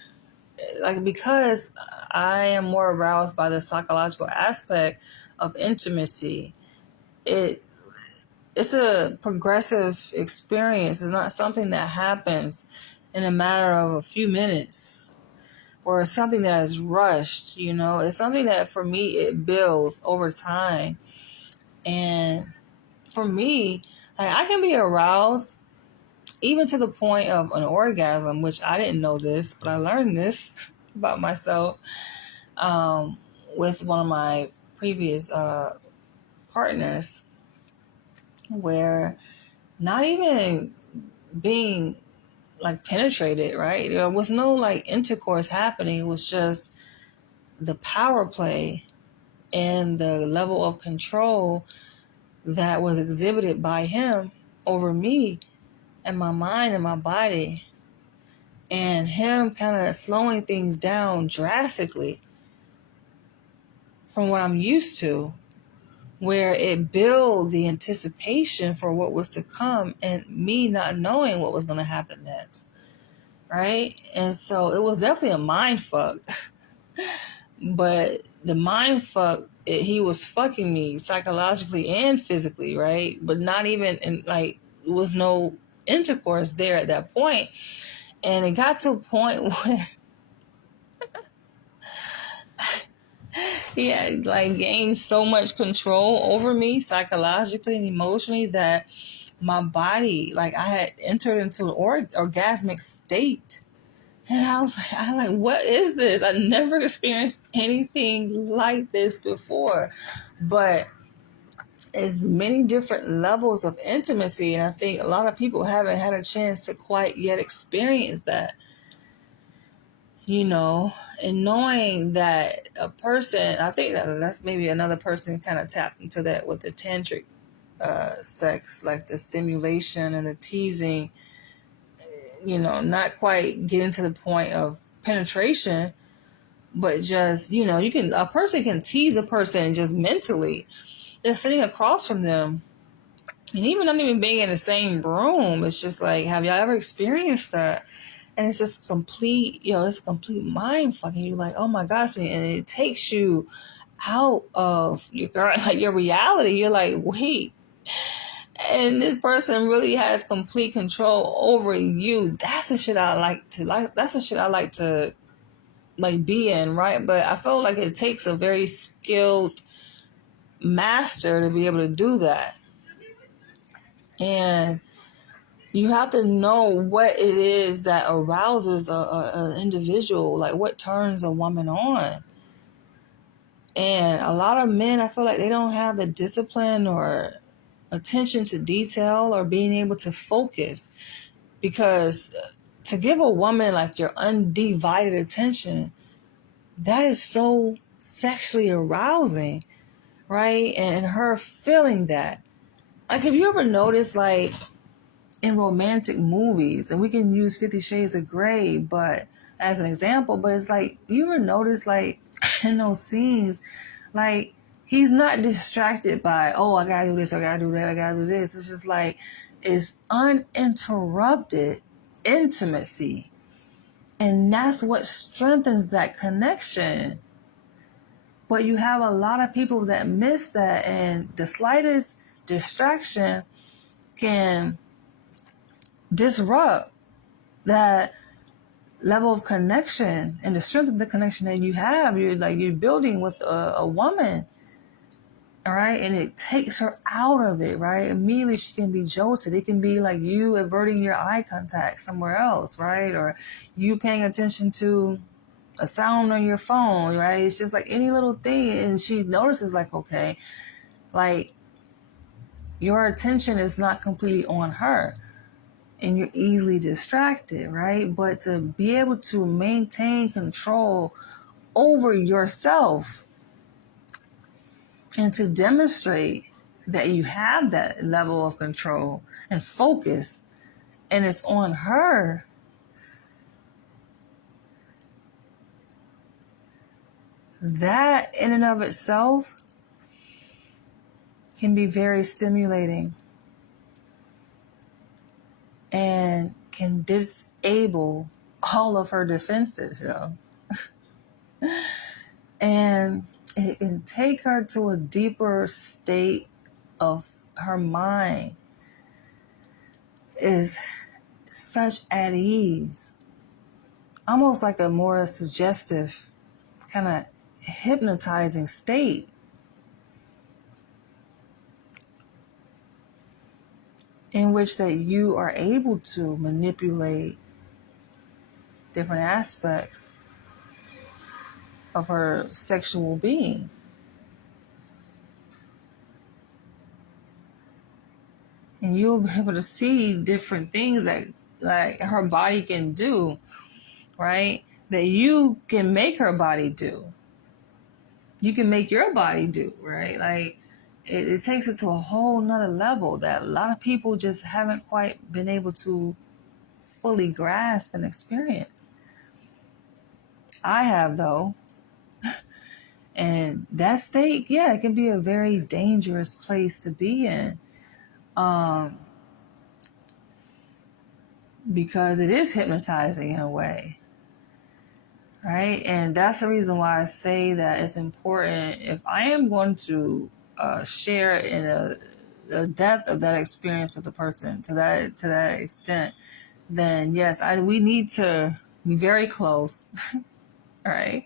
because I am more aroused by the psychological aspect of intimacy, it's a progressive experience. It's not something that happens in a matter of a few minutes or something that is rushed, It's something that for me, it builds over time. And for me, like, I can be aroused even to the point of an orgasm, which I didn't know this, but I learned this about myself with one of my previous partners, where not even being like penetrated, right? There was no like intercourse happening. It was just the power play and the level of control that was exhibited by him over me and my mind and my body, and him kind of slowing things down drastically from what I'm used to, where it built the anticipation for what was to come and me not knowing what was going to happen next. Right? And so it was definitely a mind fuck. But the mind fuck, he was fucking me psychologically and physically, right? But not even, it was no intercourse there at that point. And it got to a point where he had gained so much control over me psychologically and emotionally that my body, I had entered into an orgasmic state. And I'm like, what is this? I never experienced anything like this before. But it's many different levels of intimacy. And I think a lot of people haven't had a chance to quite yet experience that. And knowing that a person, I think that's maybe another person kind of tapped into that with the tantric sex, like the stimulation and the teasing, not quite getting to the point of penetration, but just, a person can tease a person just mentally. They're sitting across from them. And even not even being in the same room, it's just like, have y'all ever experienced that? And it's just complete, it's a complete mind fucking. You're like, oh my gosh. And it takes you out of your reality. You're like, wait, and this person really has complete control over you. That's the shit I like to like. That's the shit I like to like be in, right? But I feel like it takes a very skilled master to be able to do that. And you have to know what it is that arouses a individual, like what turns a woman on. And a lot of men, I feel like they don't have the discipline or attention to detail or being able to focus, because to give a woman like your undivided attention, that is so sexually arousing, right? And her feeling that, like, have you ever noticed, like, in romantic movies, and we can use 50 Shades of Grey but as an example, but it's like, you ever notice, like, in those scenes, like, he's not distracted by, oh, I gotta do this, I gotta do that, I gotta do this. It's just like, it's uninterrupted intimacy. And that's what strengthens that connection. But you have a lot of people that miss that, and the slightest distraction can disrupt that level of connection and the strength of the connection that you have. You're building with a woman, all right, and it takes her out of it, right? Immediately she can be jolted. It can be like you averting your eye contact somewhere else, right? Or you paying attention to a sound on your phone, right? It's just like any little thing, and she notices, like, okay, like, your attention is not completely on her, and you're easily distracted, right? But to be able to maintain control over yourself and to demonstrate that you have that level of control and focus, and it's on her, that in and of itself can be very stimulating and can disable all of her defenses, and it can take her to a deeper state of her mind, is such at ease, almost like a more suggestive, kind of hypnotizing state, in which that you are able to manipulate different aspects of her sexual being. And you'll be able to see different things that, like, her body can do, right? That you can make her body do. You can make your body do, right? Like, it takes it to a whole nother level that a lot of people just haven't quite been able to fully grasp and experience. I have, though. And that state, yeah, it can be a very dangerous place to be in. Because it is hypnotizing in a way, right? And that's the reason why I say that it's important, if I am going to share in a depth of that experience with the person to that extent, then yes, we need to be very close, right?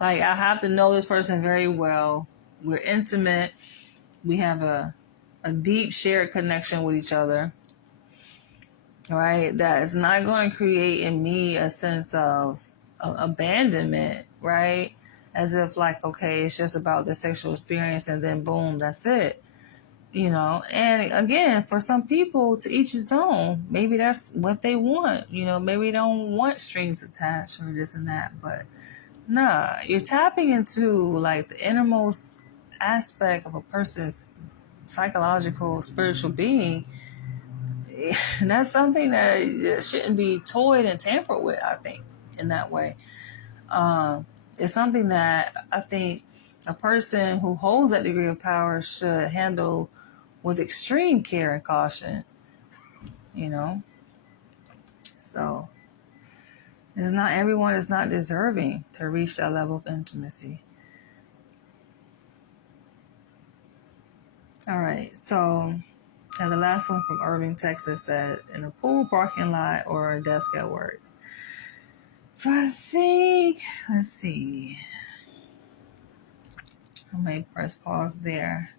Like, I have to know this person very well. We're intimate. We have a deep shared connection with each other, right? That is not going to create in me a sense of abandonment, right? As if, like, okay, it's just about the sexual experience and then boom, that's it, And again, for some people, to each his own. Maybe that's what they want, maybe they don't want strings attached or this and that, but nah, you're tapping into, like, the innermost aspect of a person's psychological, spiritual being. That's something that shouldn't be toyed and tampered with, I think, in that way. It's something that I think a person who holds that degree of power should handle with extreme care and caution, So It's not everyone is not deserving to reach that level of intimacy. All right, so and the last one from Irving, Texas said, in a pool parking lot or a desk at work. So I think, let's see. I might press pause there.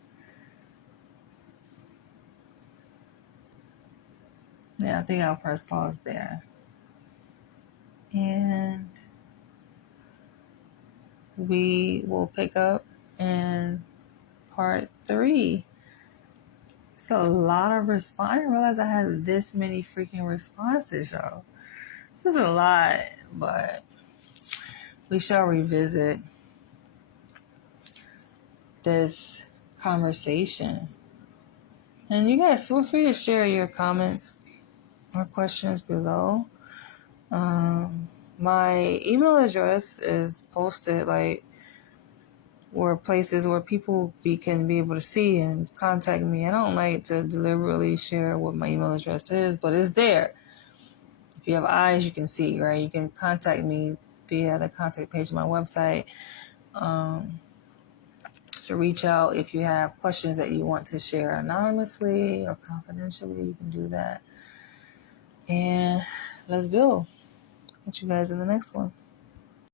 Yeah, I think I'll press pause there. And we will pick up in part 3. It's a lot of response. I didn't realize I had this many freaking responses, y'all. This is a lot, but we shall revisit this conversation. And you guys feel free to share your comments or questions below. My email address is posted or places where people can be able to see and contact me. I don't like to deliberately share what my email address is, but it's there. If you have eyes, you can see, right? You can contact me via the contact page of my website. To reach out if you have questions that you want to share anonymously or confidentially, you can do that. And let's build. Catch you guys in the next one.